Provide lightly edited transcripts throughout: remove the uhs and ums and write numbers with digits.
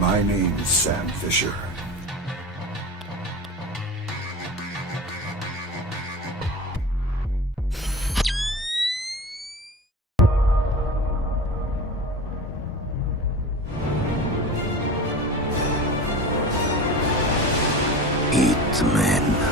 My name's Sam Fisher. HITMAN.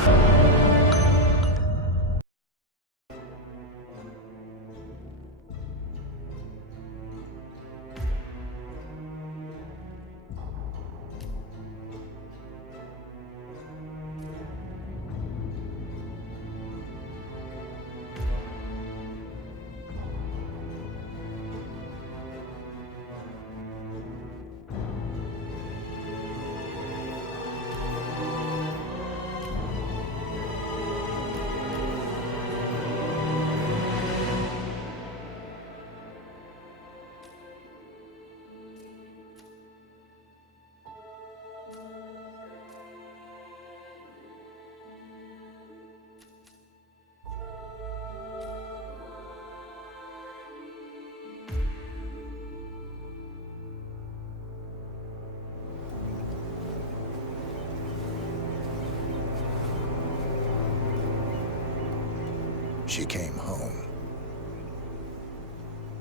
She came home.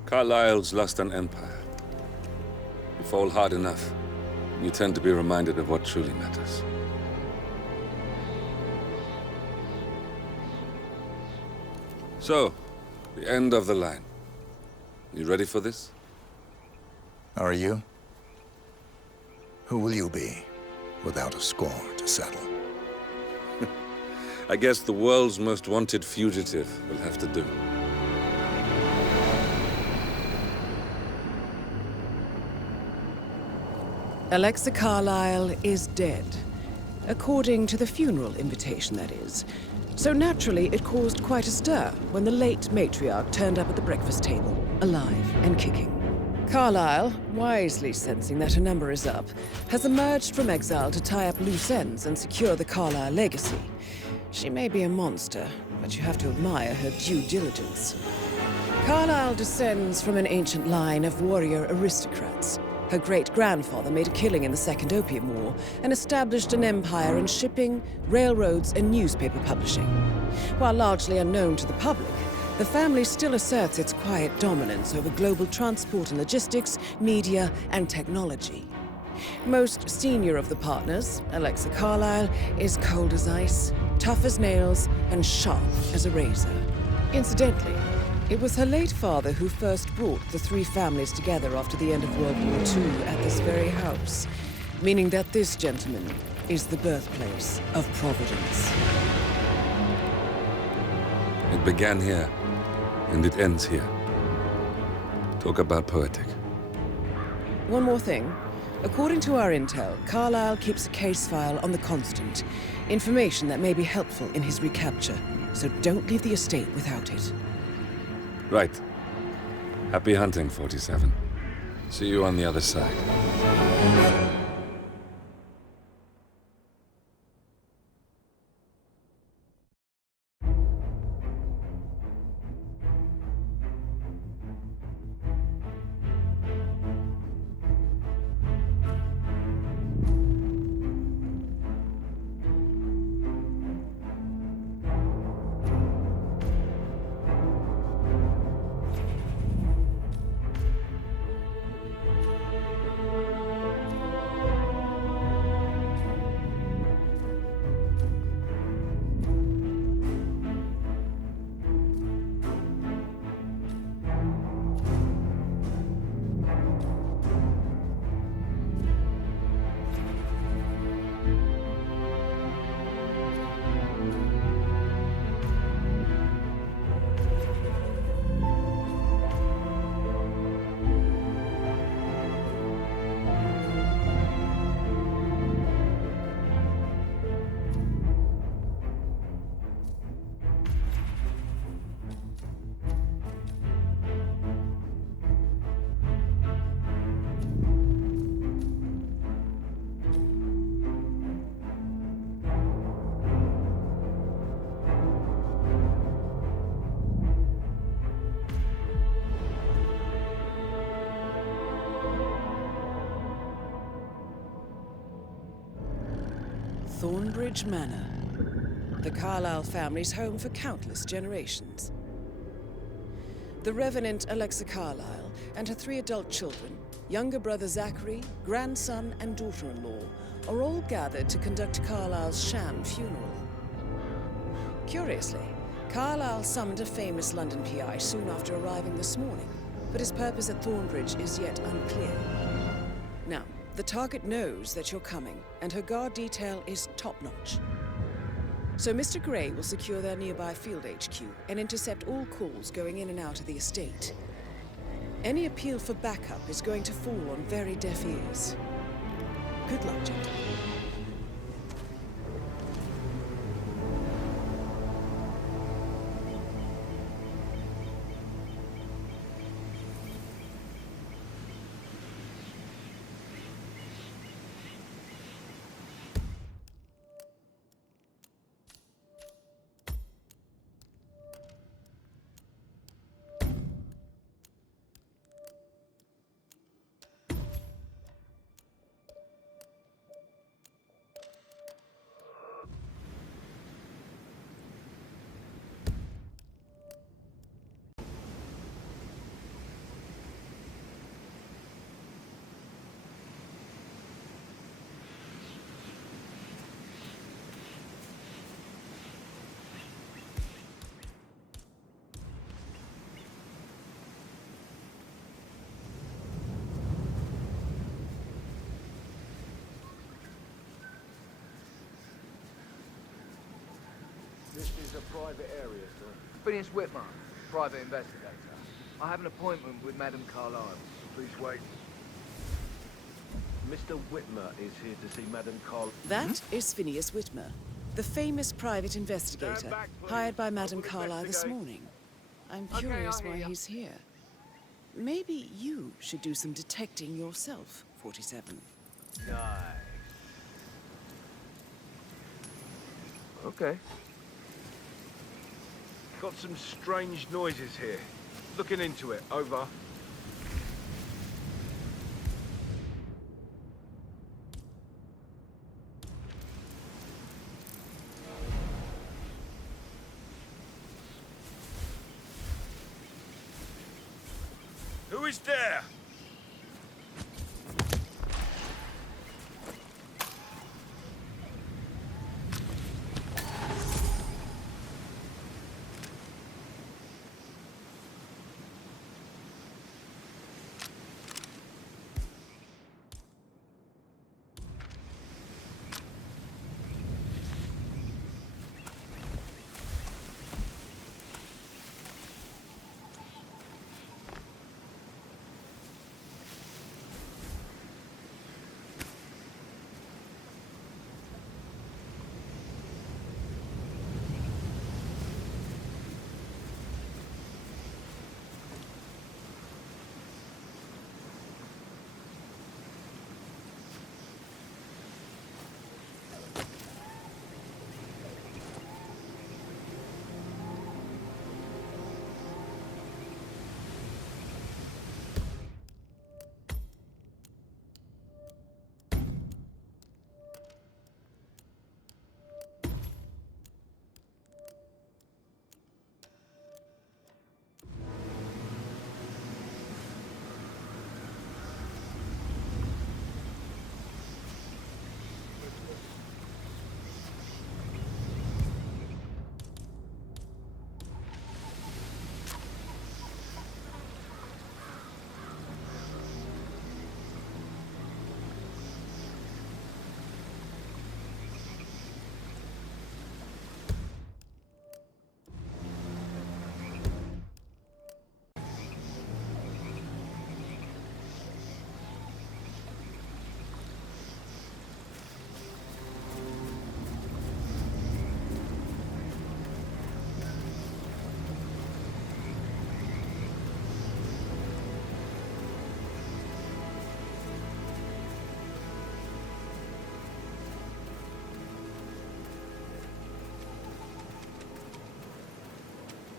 Carlyle's lost an empire. You fall hard enough, you tend to be reminded of what truly matters. So, the end of the line. You ready for this? Are you? Who will you be, without a score to settle? I guess the world's most wanted fugitive will have to do. Alexa Carlyle is dead. According to the funeral invitation, that is. So naturally, it caused quite a stir when the late matriarch turned up at the breakfast table, alive and kicking. Carlyle, wisely sensing that her number is up, has emerged from exile to tie up loose ends and secure the Carlyle legacy. She may be a monster, but you have to admire her due diligence. Carlyle descends from an ancient line of warrior aristocrats. Her great-grandfather made a killing in the Second Opium War and established an empire in shipping, railroads, and newspaper publishing. While largely unknown to the public, the family still asserts its quiet dominance over global transport and logistics, media, and technology. Most senior of the partners, Alexa Carlyle, is cold as ice, tough as nails, and sharp as a razor. Incidentally, it was her late father who first brought the three families together after the end of World War II at this very house, meaning that this gentleman is the birthplace of Providence. It began here, and it ends here. Talk about poetic. One more thing. According to our intel, Carlyle keeps a case file on the Constant. Information that may be helpful in his recapture, so don't leave the estate without it. Right. Happy hunting, 47. See you on the other side. Thornbridge Manor, the Carlyle family's home for countless generations. The Revenant Alexa Carlyle and her 3 adult children, younger brother Zachary, grandson and daughter-in-law, are all gathered to conduct Carlyle's sham funeral. Curiously, Carlyle summoned a famous London PI soon after arriving this morning, but his purpose at Thornbridge is yet unclear. Now, the target knows that you're coming, and her guard detail is top-notch. So Mr. Gray will secure their nearby field HQ and intercept all calls going in and out of the estate. Any appeal for backup is going to fall on very deaf ears. Good luck, gentlemen. This is a private area, sir. Phineas Whitmer, private investigator. I have an appointment with Madame Carlyle. Please wait. Mr. Whitmer is here to see Madame Carlyle. That is Phineas Whitmer, the famous private investigator hired by Madame Carlyle this morning. I'm curious why he's here. Maybe you should do some detecting yourself, 47. Nice. Okay. Got some strange noises here. Looking into it. Over. Who is there?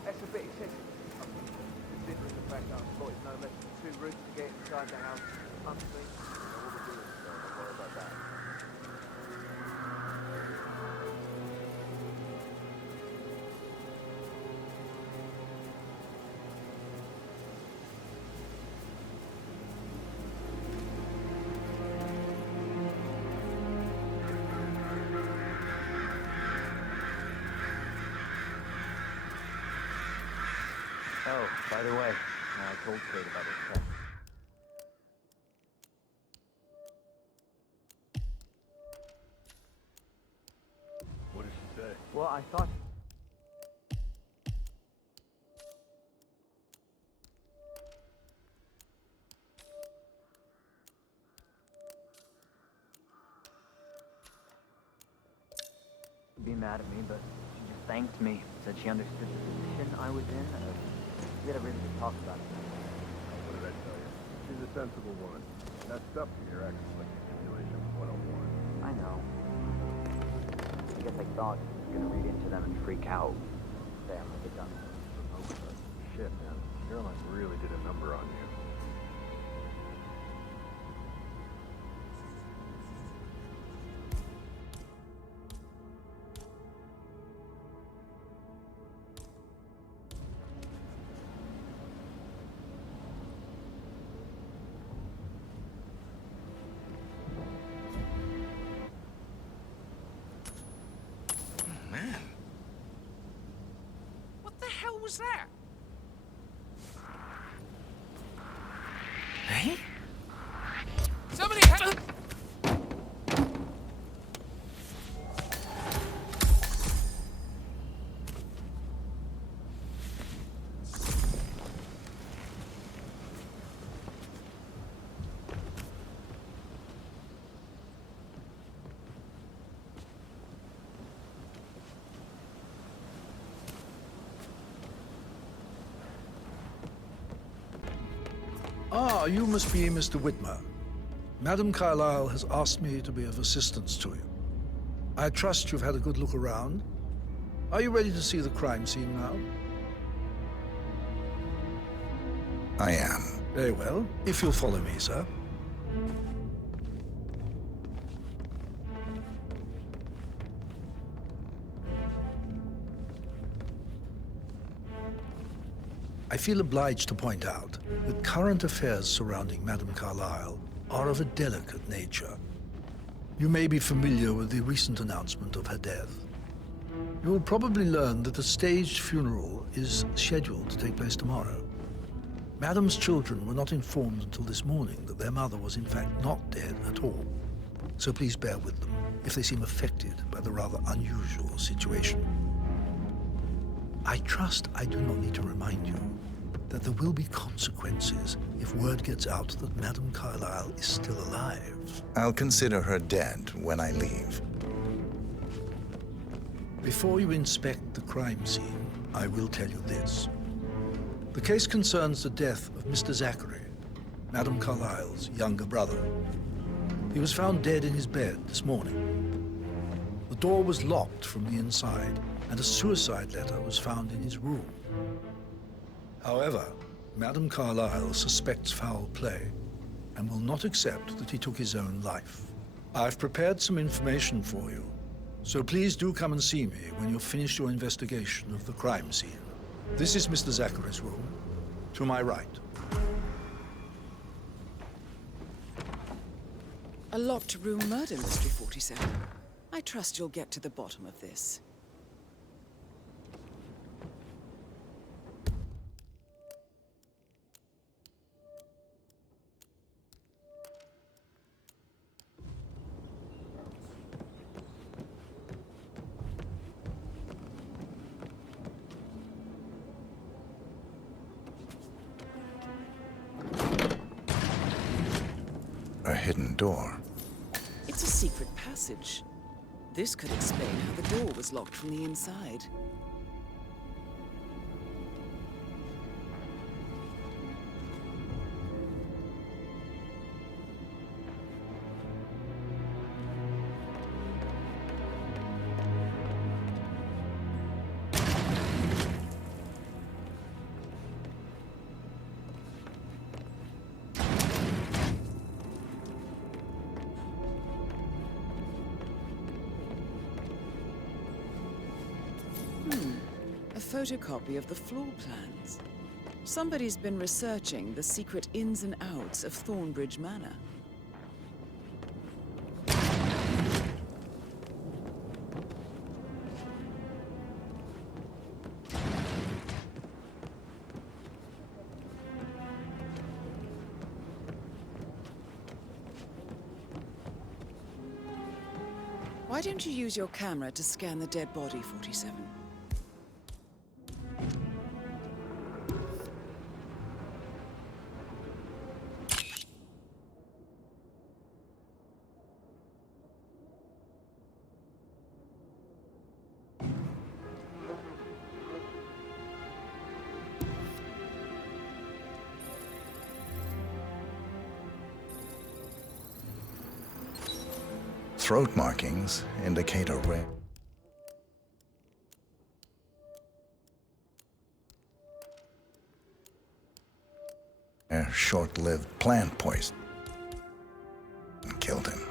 That's a bit excessive. Considering the fact that I've spotted no less than 2 routes to get inside the house. Honestly, all the doing, so don't worry about that. By the way, I told Kate about this text. What did she say? Well, I thought... Be mad at me, but she just thanked me. Said she understood the position I was in. We had a really good talk about it. What did I tell you? She's a sensible woman. Messed up for your ex like simulation 101. I know. I guess I thought she was gonna read into them and freak out. Say I'm like a dumb. Shit, man. Caroline really did a number on you. What the hell was that? Hey? Somebody help! Ah, you must be Mr. Whitmer. Madam Carlyle has asked me to be of assistance to you. I trust you've had a good look around. Are you ready to see the crime scene now? I am. Very well. If you'll follow me, sir. I feel obliged to point out that current affairs surrounding Madame Carlyle are of a delicate nature. You may be familiar with the recent announcement of her death. You will probably learn that a staged funeral is scheduled to take place tomorrow. Madame's children were not informed until this morning that their mother was in fact not dead at all. So please bear with them if they seem affected by the rather unusual situation. I trust I do not need to remind you that there will be consequences if word gets out that Madame Carlyle is still alive. I'll consider her dead when I leave. Before you inspect the crime scene, I will tell you this. The case concerns the death of Mr. Zachary, Madame Carlyle's younger brother. He was found dead in his bed this morning. The door was locked from the inside, and a suicide letter was found in his room. However, Madame Carlyle suspects foul play and will not accept that he took his own life. I've prepared some information for you, so please do come and see me when you've finished your investigation of the crime scene. This is Mr. Zachary's room, to my right. A locked room murder mystery, 47. I trust you'll get to the bottom of this. A hidden door. It's a secret passage. This could explain how the door was locked from the inside. A photocopy of the floor plans. Somebody's been researching the secret ins and outs of Thornbridge Manor. Why don't you use your camera to scan the dead body, 47? Throat markings indicate a rare, short-lived plant poison killed him.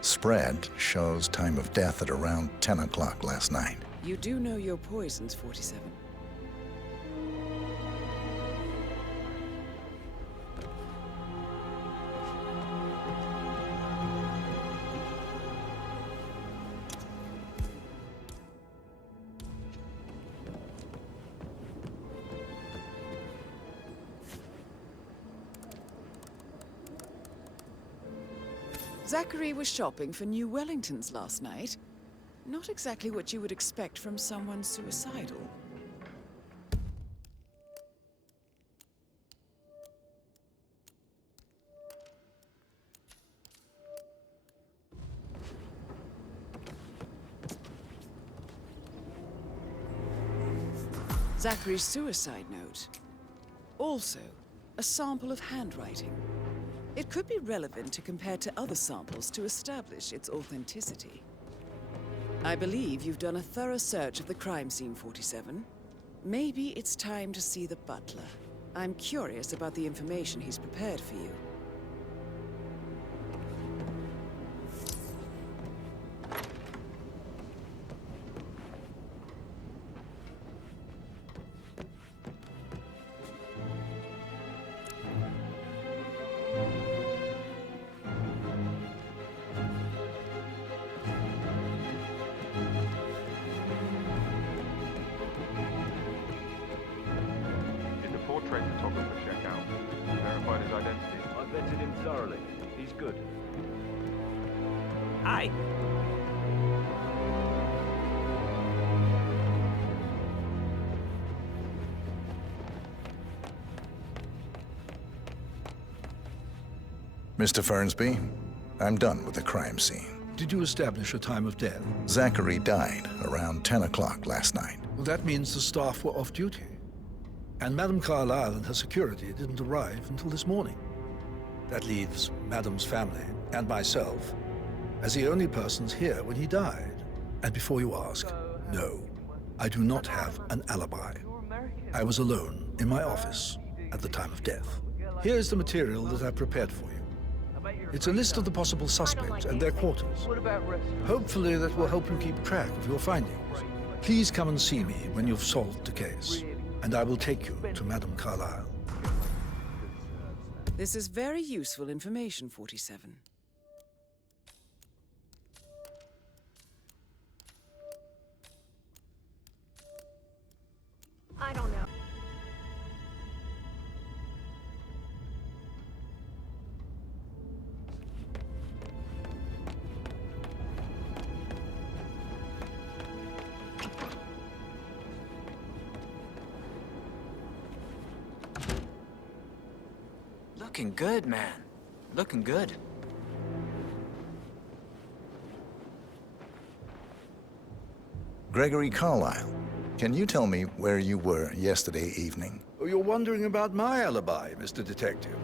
Spread shows time of death at around 10 o'clock last night. You do know your poisons, 47. Zachary was shopping for new Wellingtons last night. Not exactly what you would expect from someone suicidal. Zachary's suicide note. Also, a sample of handwriting. It could be relevant to compare to other samples to establish its authenticity. I believe you've done a thorough search of the crime scene, 47. Maybe it's time to see the butler. I'm curious about the information he's prepared for you. Portrait photographer check out. Verified his identity. I vetted him thoroughly. He's good. Aye. Mr. Fernsby, I'm done with the crime scene. Did you establish a time of death? Zachary died around 10 o'clock last night. Well, that means the staff were off duty. And Madame Carlyle and her security didn't arrive until this morning. That leaves Madame's family and myself as the only persons here when he died. And before you ask, no, I do not have an alibi. I was alone in my office at the time of death. Here's the material that I prepared for you. It's a list of the possible suspects and their quarters. Hopefully that will help you keep track of your findings. Please come and see me when you've solved the case, and I will take you to Madame Carlyle. This is very useful information, 47. I don't know. Looking good, man. Looking good. Gregory Carlyle, can you tell me where you were yesterday evening? Oh, you're wondering about my alibi, Mr. Detective.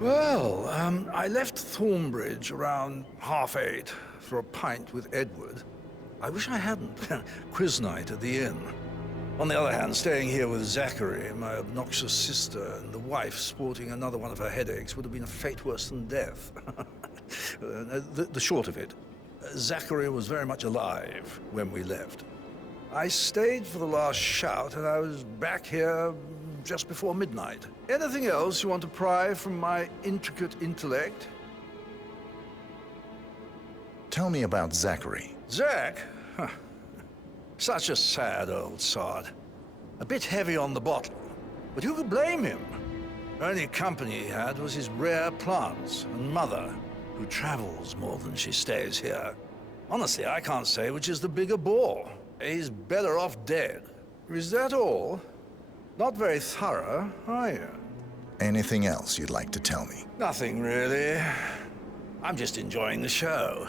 Well, I left Thornbridge around 8:30 for a pint with Edward. I wish I hadn't. Quiz night at the inn. On the other hand, staying here with Zachary, my obnoxious sister, and the wife sporting another one of her headaches would have been a fate worse than death. The short of it, Zachary was very much alive when we left. I stayed for the last shout, and I was back here just before midnight. Anything else you want to pry from my intricate intellect? Tell me about Zachary. Zach? Huh. Such a sad old sod. A bit heavy on the bottle, but who could blame him? The only company he had was his rare plants and mother, who travels more than she stays here. Honestly, I can't say which is the bigger bore. He's better off dead. Is that all? Not very thorough, are you? Anything else you'd like to tell me? Nothing really. I'm just enjoying the show.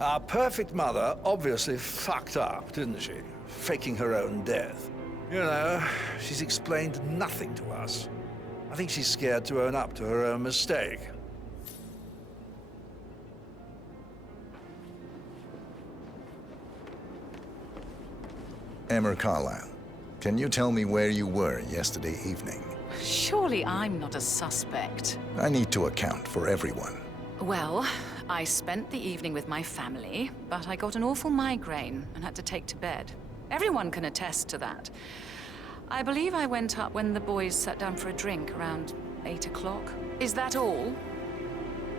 Our perfect mother obviously fucked up, didn't she? Faking her own death. You know, she's explained nothing to us. I think she's scared to own up to her own mistake. Emma Carlyle, can you tell me where you were yesterday evening? Surely I'm not a suspect. I need to account for everyone. Well, I spent the evening with my family, but I got an awful migraine and had to take to bed. Everyone can attest to that. I believe I went up when the boys sat down for a drink around 8 o'clock. Is that all?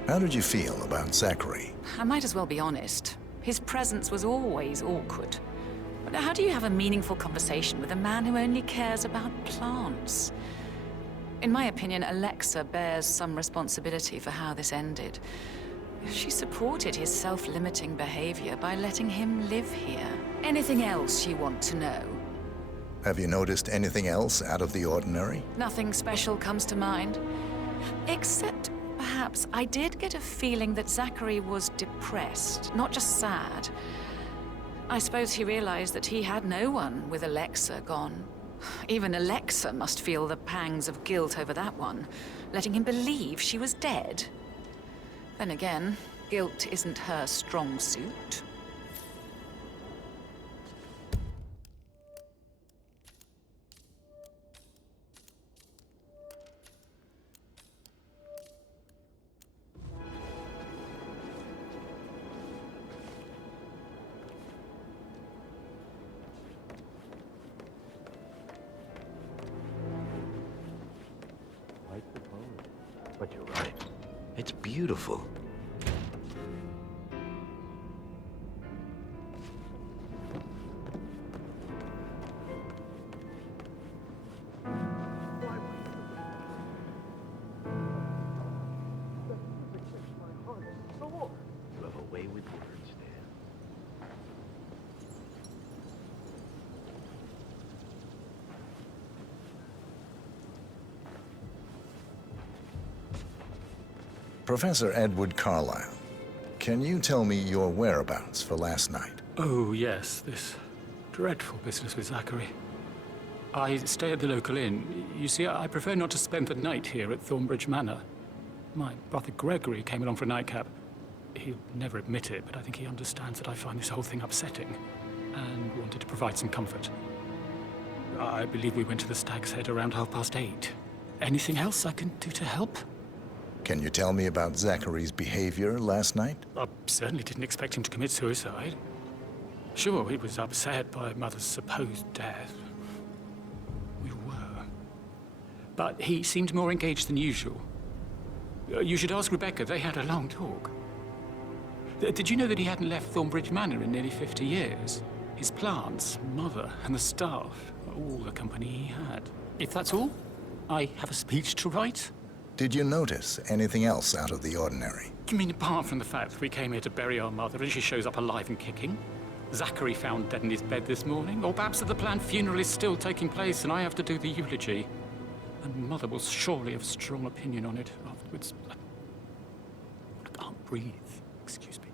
How did you feel about Zachary? I might as well be honest. His presence was always awkward. But how do you have a meaningful conversation with a man who only cares about plants? In my opinion, Alexa bears some responsibility for how this ended. She supported his self-limiting behavior by letting him live here. Anything else you want to know? Have you noticed anything else out of the ordinary? Nothing special comes to mind. Except, perhaps, I did get a feeling that Zachary was depressed, not just sad. I suppose he realized that he had no one with Alexa gone. Even Alexa must feel the pangs of guilt over that one, letting him believe she was dead. Then again, guilt isn't her strong suit. But you're right. It's beautiful. You have a way with words, Dan. Professor Edward Carlyle, can you tell me your whereabouts for last night? Oh, yes, this dreadful business with Zachary. I stay at the local inn. You see, I prefer not to spend the night here at Thornbridge Manor. My brother Gregory came along for a nightcap. He'll never admit it, but I think he understands that I find this whole thing upsetting and wanted to provide some comfort. I believe we went to the Stag's Head around 8:30. Anything else I can do to help? Can you tell me about Zachary's behavior last night? I certainly didn't expect him to commit suicide. Sure, he was upset by Mother's supposed death. We were. But he seemed more engaged than usual. You should ask Rebecca. They had a long talk. Did you know that he hadn't left Thornbridge Manor in nearly 50 years? His plants, Mother, and the staff, all the company he had. If that's all, I have a speech to write. Did you notice anything else out of the ordinary? You mean apart from the fact that we came here to bury our mother and she shows up alive and kicking? Zachary found dead in his bed this morning? Or perhaps that the planned funeral is still taking place and I have to do the eulogy? And Mother will surely have a strong opinion on it afterwards. I can't breathe. Excuse me.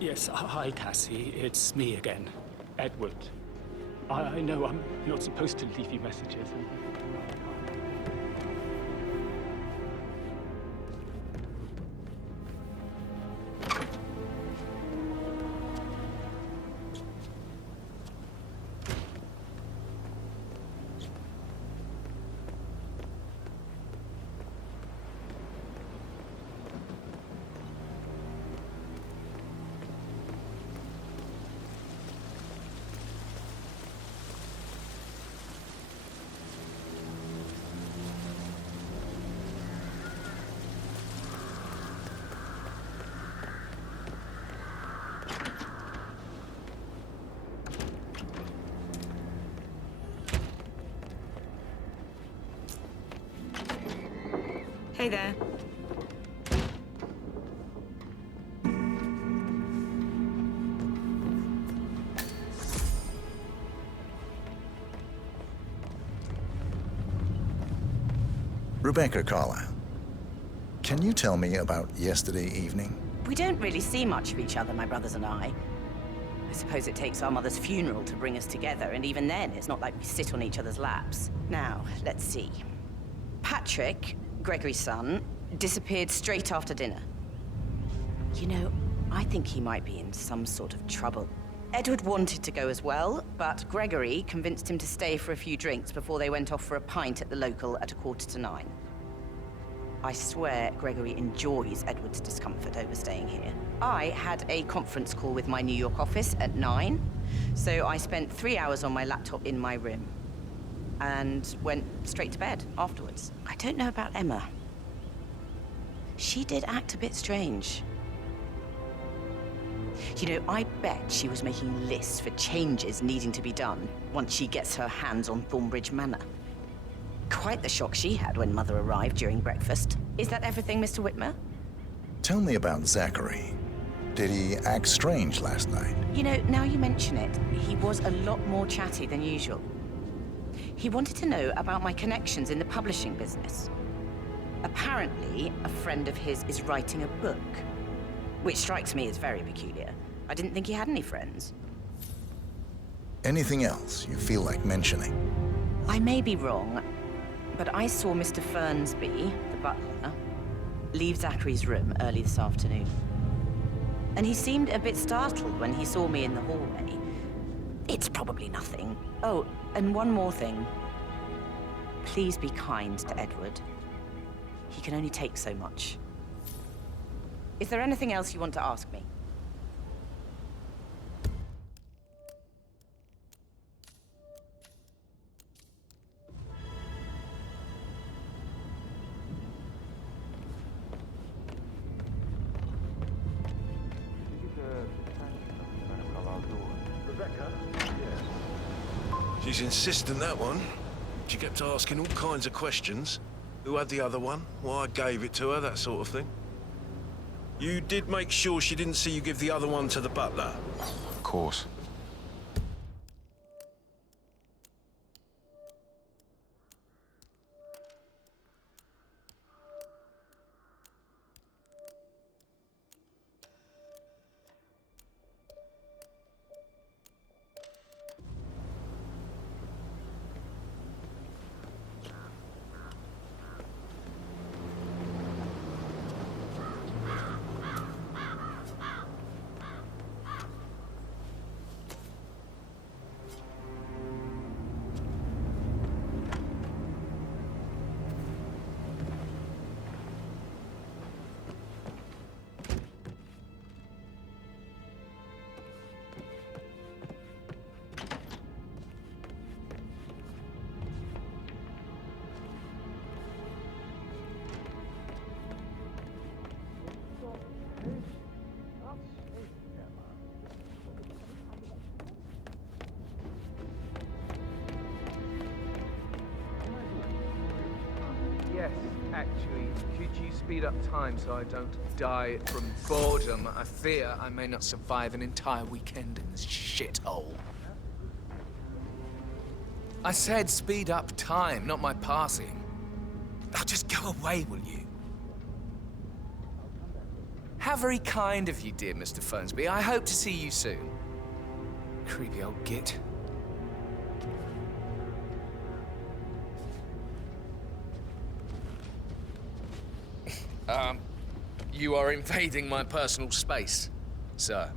Yes, hi, Cassie. It's me again, Edward. I know I'm not supposed to leave you messages. Hey there. Rebecca Carlisle, can you tell me about yesterday evening? We don't really see much of each other, my brothers and I. I suppose it takes our mother's funeral to bring us together, and even then, it's not like we sit on each other's laps. Now, let's see. Patrick, Gregory's son, disappeared straight after dinner. You know, I think he might be in some sort of trouble. Edward wanted to go as well, but Gregory convinced him to stay for a few drinks before they went off for a pint at the local at 8:45. I swear Gregory enjoys Edward's discomfort over staying here. I had a conference call with my New York office at 9, so I spent 3 hours on my laptop in my room and went straight to bed afterwards. I don't know about Emma. She did act a bit strange. You know, I bet she was making lists for changes needing to be done once she gets her hands on Thornbridge Manor. Quite the shock she had when Mother arrived during breakfast. Is that everything, Mr. Whitmer? Tell me about Zachary. Did he act strange last night? You know, now you mention it, he was a lot more chatty than usual. He wanted to know about my connections in the publishing business. Apparently, a friend of his is writing a book, which strikes me as very peculiar. I didn't think he had any friends. Anything else you feel like mentioning? I may be wrong, but I saw Mr. Fernsby, the butler, leave Zachary's room early this afternoon. And he seemed a bit startled when he saw me in the hallway. It's probably nothing. Oh, and one more thing. Please be kind to Edward. He can only take so much. Is there anything else you want to ask me? She's insistent, that one. She kept asking all kinds of questions. Who had the other one? Why I gave it to her, that sort of thing. You did make sure she didn't see you give the other one to the butler? Of course. Yes, actually, could you speed up time so I don't die from boredom? I fear I may not survive an entire weekend in this shithole. I said speed up time, not my passing. Now just go away, will you? How very kind of you, dear Mr. Fernsby. I hope to see you soon. Creepy old git. You are invading my personal space, sir.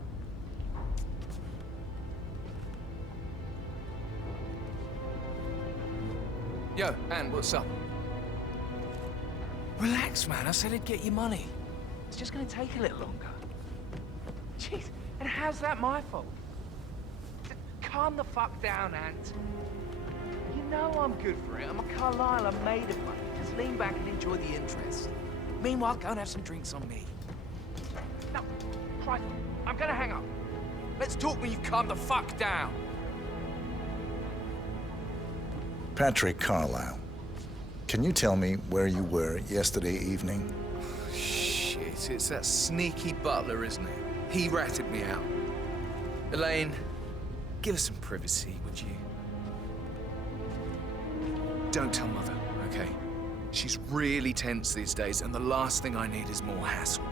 Yo, Anne, what's up? Relax, man. I said I'd get you money. It's just gonna take a little longer. Jeez, and how's that my fault? Calm the fuck down, Ant. You know I'm good for it. I'm a Carlisle. I'm made of money. Just lean back and enjoy the interest. Meanwhile, go and have some drinks on me. No, Christ, I'm gonna hang up. Let's talk when you've calmed the fuck down. Patrick Carlisle. Can you tell me where you were yesterday evening? Shit, it's that sneaky butler, isn't it? He ratted me out. Elaine, give us some privacy, would you? Don't tell Mother, okay? She's really tense these days, and the last thing I need is more hassle.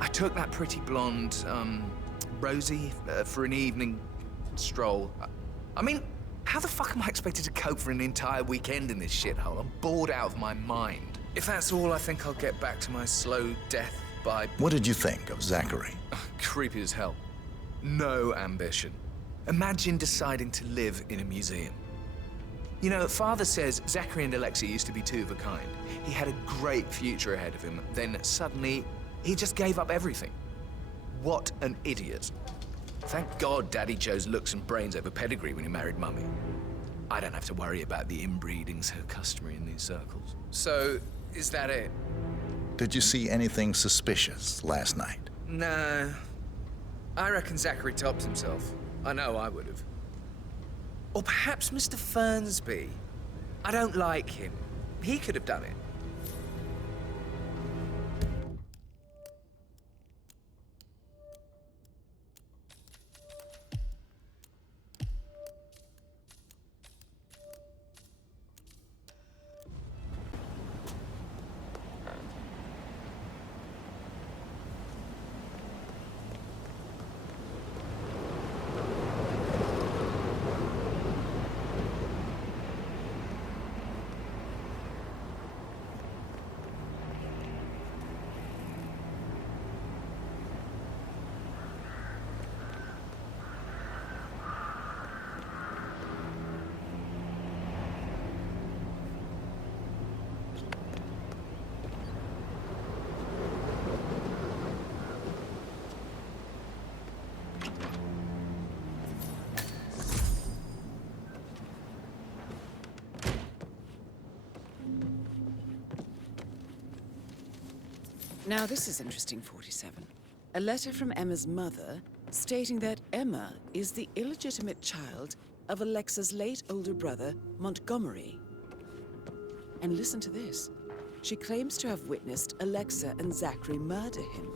I took that pretty blonde, Rosie, for an evening stroll. I mean, how the fuck am I expected to cope for an entire weekend in this shithole? I'm bored out of my mind. If that's all, I think I'll get back to my slow death by... What did you think of Zachary? Creepy as hell. No ambition. Imagine deciding to live in a museum. You know, Father says Zachary and Alexei used to be two of a kind. He had a great future ahead of him. Then suddenly, he just gave up everything. What an idiot. Thank God Daddy chose looks and brains over pedigree when he married Mummy. I don't have to worry about the inbreeding so customary in these circles. So, is that it? Did you see anything suspicious last night? No. I reckon Zachary topped himself. I know I would have. Or perhaps Mr. Fernsby. I don't like him. He could have done it. Now this is interesting, 47. A letter from Emma's mother stating that Emma is the illegitimate child of Alexa's late older brother, Montgomery. And listen to this. She claims to have witnessed Alexa and Zachary murder him.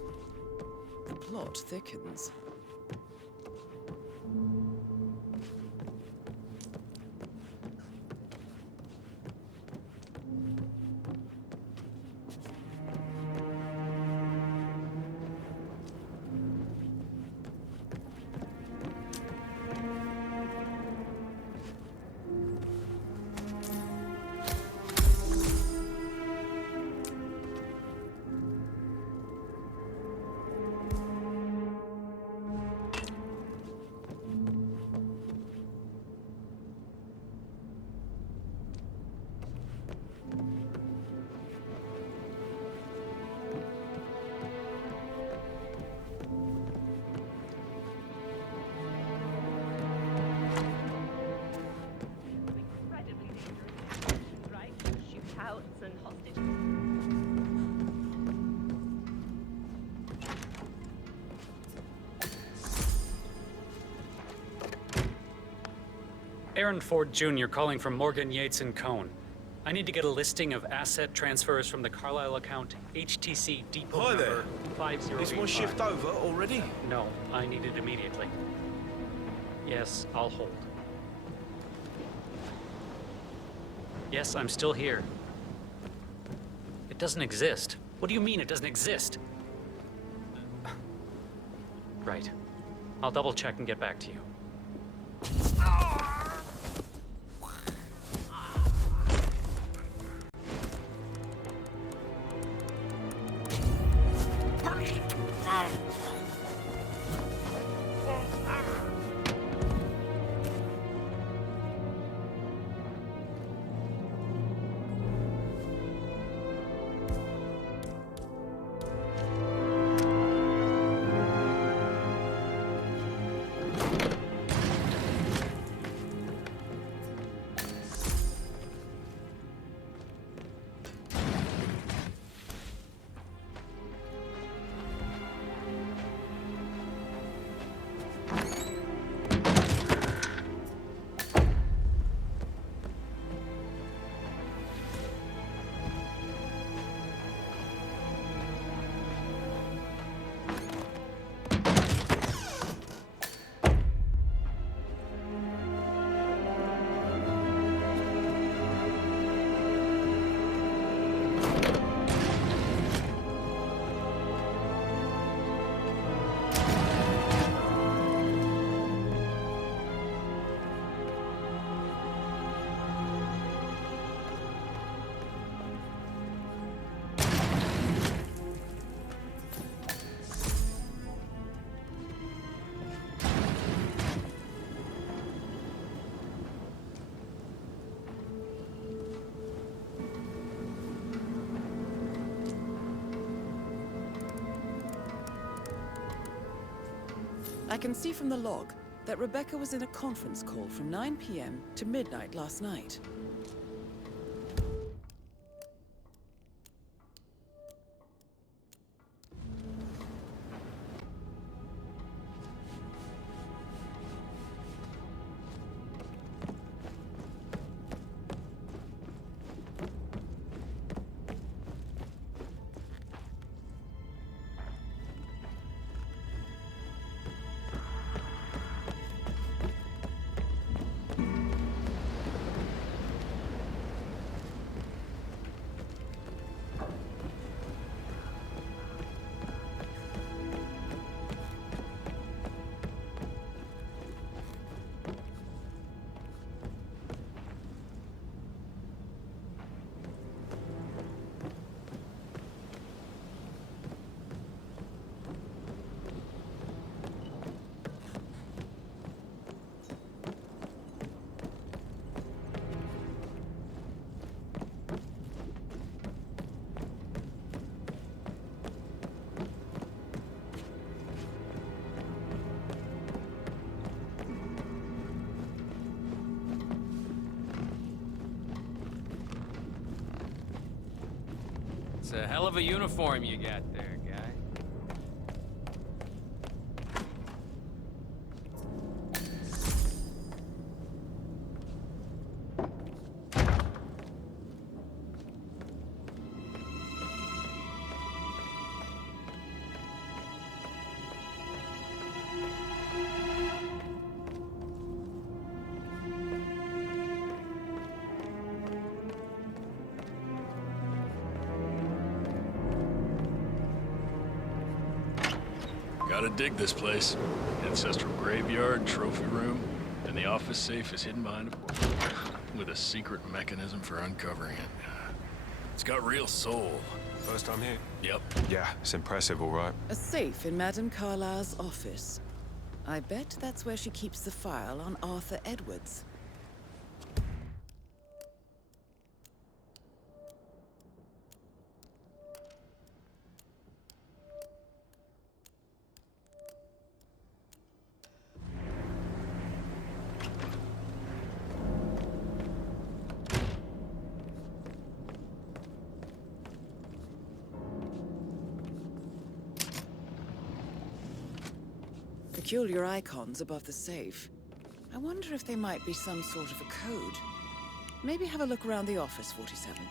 The plot thickens. Aaron Ford Jr. calling from Morgan, Yates & Cohn. I need to get a listing of asset transfers from the Carlisle account, HTC depot Hi number there. 5085. Is my shift over already? No, I need it immediately. Yes, I'll hold. Yes, I'm still here. It doesn't exist. What do you mean it doesn't exist? Right. I'll double check and get back to you. I can see from the log that Rebecca was in a conference call from 9 p.m. to midnight last night. It's a hell of a uniform you got there, guy. Gotta dig this place. Ancestral graveyard, trophy room, and the office safe is hidden behind a portal with a secret mechanism for uncovering it. It's got real soul. First time here? Yep. Yeah, it's impressive, all right. A safe in Madame Carlyle's office. I bet that's where she keeps the file on Arthur Edwards. Peculiar icons above the safe. I wonder if they might be some sort of a code. Maybe have a look around the office, 47.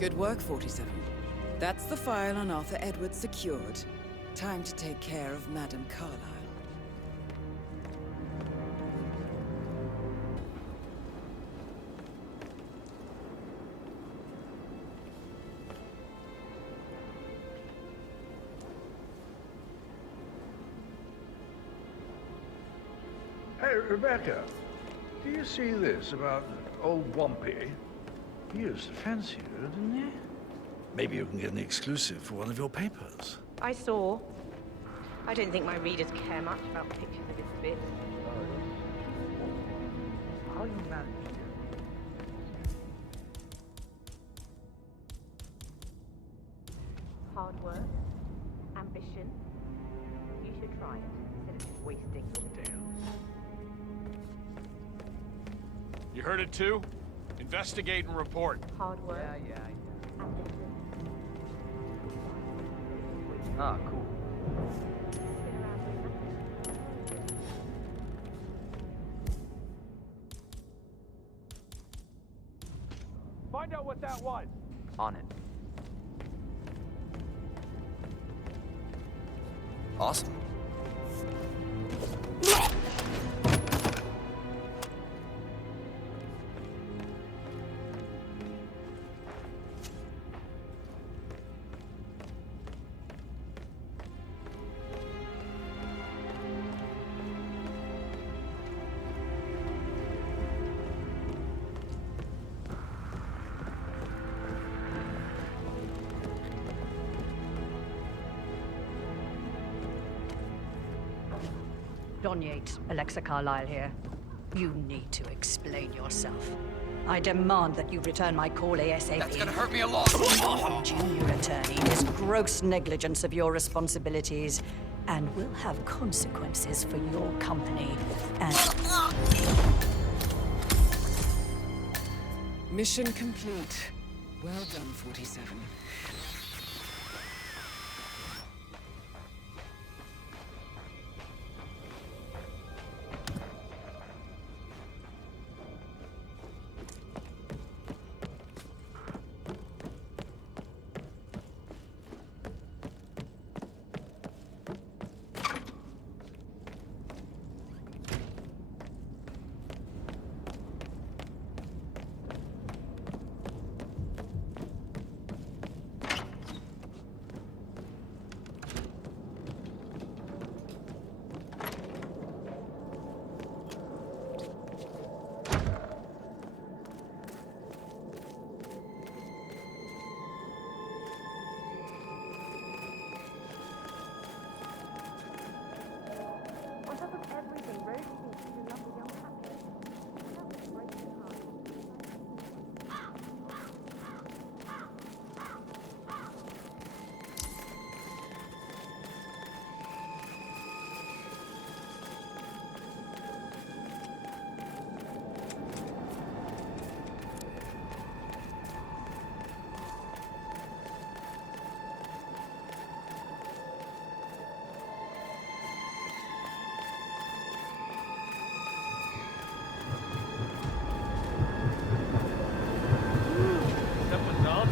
Good work, 47. That's the file on Arthur Edwards secured. Time to take care of Madame Carlyle. Hey, Rebecca, do you see this about old Wampy? He used to fancy her, didn't he? Maybe you can get an exclusive for one of your papers. I saw. I don't think my readers care much about pictures of his bits. How you manage it? Hard work, ambition. You should try it instead of just wasting your time. You heard it too? Investigate and report. Hard work. Yeah. Ambition. Ah, cool. Find out what that was. On it. Awesome. Ritornati, Alexa Carlyle here. You need to explain yourself. I demand that you return my call ASAP. That's gonna hurt me a lot. Junior attorney is gross negligence of your responsibilities and will have consequences for your company and... Mission complete. Well done, 47.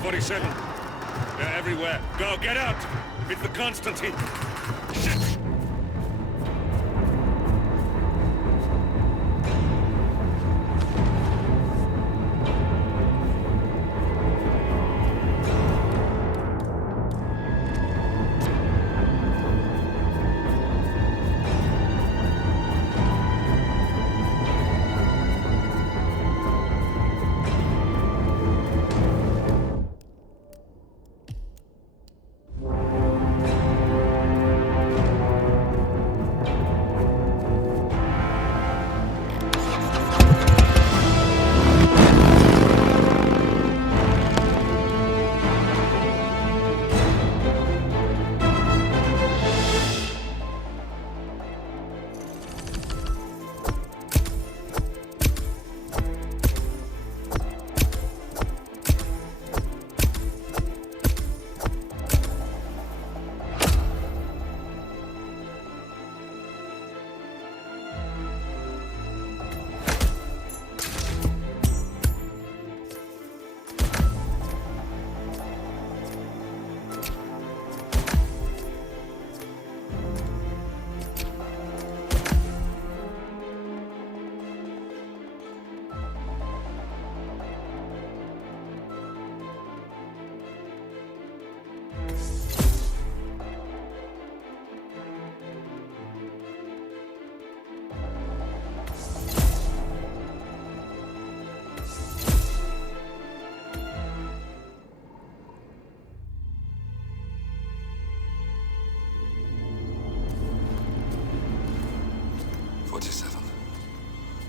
.47. They're everywhere. Go, get out! It's the Constantine. Shit!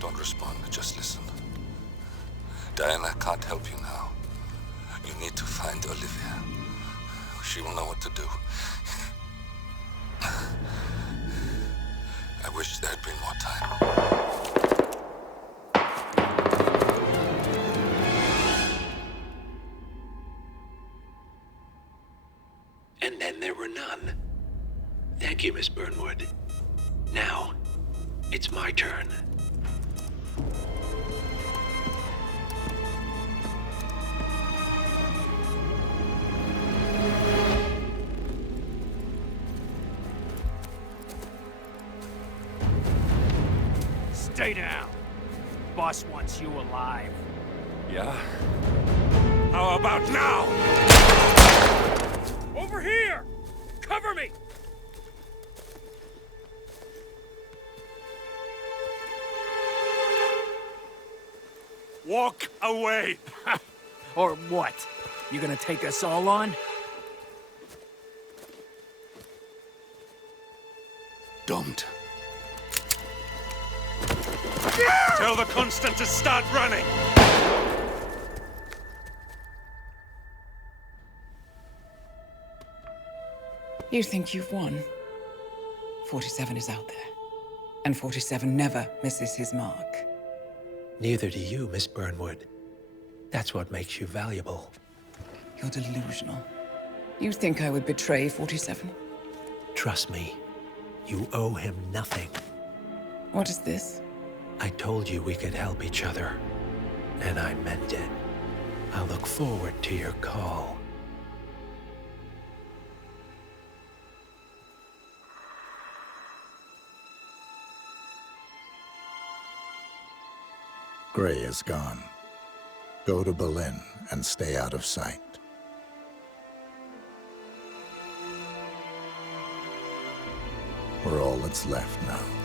Don't respond, just listen. Diana can't help you now. You need to find Olivia. She will know what to do. I wish there had been more time. And then there were none. Thank you, Miss Burnwood. Now, it's my turn. Stay down. Boss wants you alive. Yeah? How about now? Over here! Cover me! Walk away! Or what? You gonna take us all on? Don't. constant to start running! You think you've won? 47 is out there. And 47 never misses his mark. Neither do you, Miss Burnwood. That's what makes you valuable. You're delusional. You think I would betray 47? Trust me, you owe him nothing. What is this? I told you we could help each other, and I meant it. I'll look forward to your call. Gray is gone. Go to Berlin and stay out of sight. We're all that's left now.